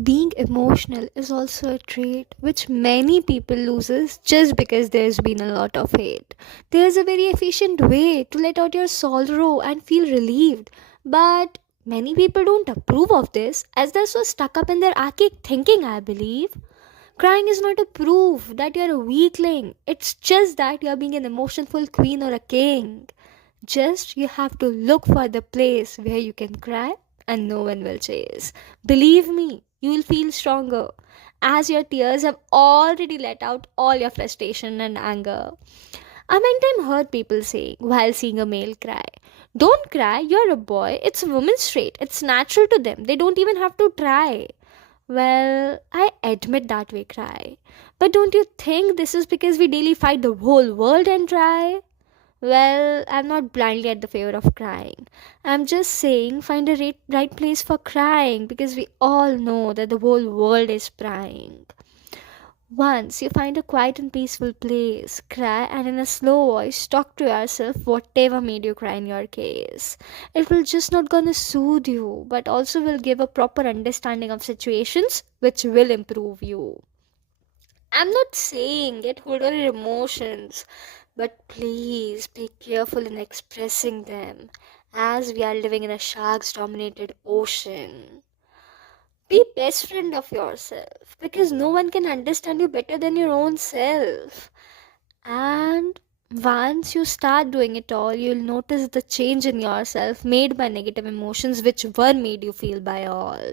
Being emotional is also a trait which many people loses just because there's been a lot of hate. There's a very efficient way to let out your sorrow and feel relieved, but many people don't approve of this as they're so stuck up in their archaic thinking, I believe. Crying is not a proof that you're a weakling. It's just that you're being an emotional queen or a king. Just you have to look for the place where you can cry and no one will chase. Believe me, you will feel stronger as your tears have already let out all your frustration and anger. I many time heard people saying while seeing a male cry, "Don't cry, you're a boy, it's a woman's trait, it's natural to them, they don't even have to try." Well, I admit that we cry. But don't you think this is because we daily fight the whole world and try? Well, I'm not blindly at the favor of crying. I'm just saying find a right place for crying because we all know that the whole world is crying. Once you find a quiet and peaceful place, cry and in a slow voice talk to yourself whatever made you cry in your case. It will just not gonna soothe you, but also will give a proper understanding of situations which will improve you. I'm not saying get hold of your emotions, but please be careful in expressing them as we are living in a sharks dominated ocean. Be best friend of yourself because no one can understand you better than your own self. And once you start doing it all, you'll notice the change in yourself made by negative emotions which were made you feel by all.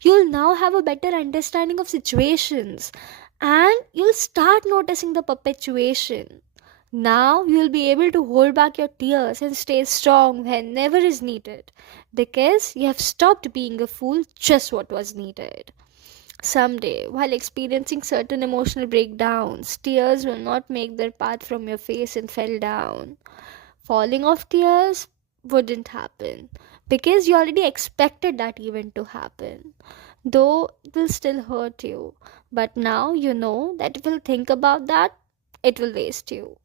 You'll now have a better understanding of situations and you'll start noticing the perpetuation. Now you'll be able to hold back your tears and stay strong whenever is needed because you have stopped being a fool just what was needed. Someday, while experiencing certain emotional breakdowns, tears will not make their path from your face and fell down. Falling of tears wouldn't happen because you already expected that event to happen. Though it will still hurt you, but now you know that if you think about that, it will waste you.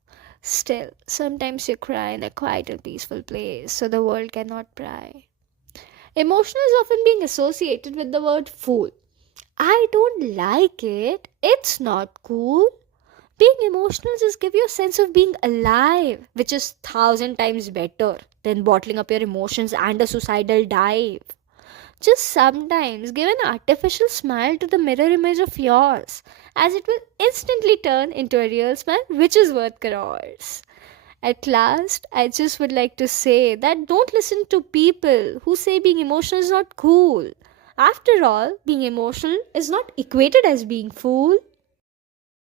Still, sometimes you cry in a quiet and peaceful place so the world cannot pry. Emotion is often being associated with the word fool. I don't like it. It's not cool. Being emotional just give you a sense of being alive, which is thousand times better than bottling up your emotions and a suicidal dive. Just sometimes give an artificial smile to the mirror image of yours, as it will instantly turn into a real smile which is worth crores. At last, I just would like to say that don't listen to people who say being emotional is not cool. After all, being emotional is not equated as being fool.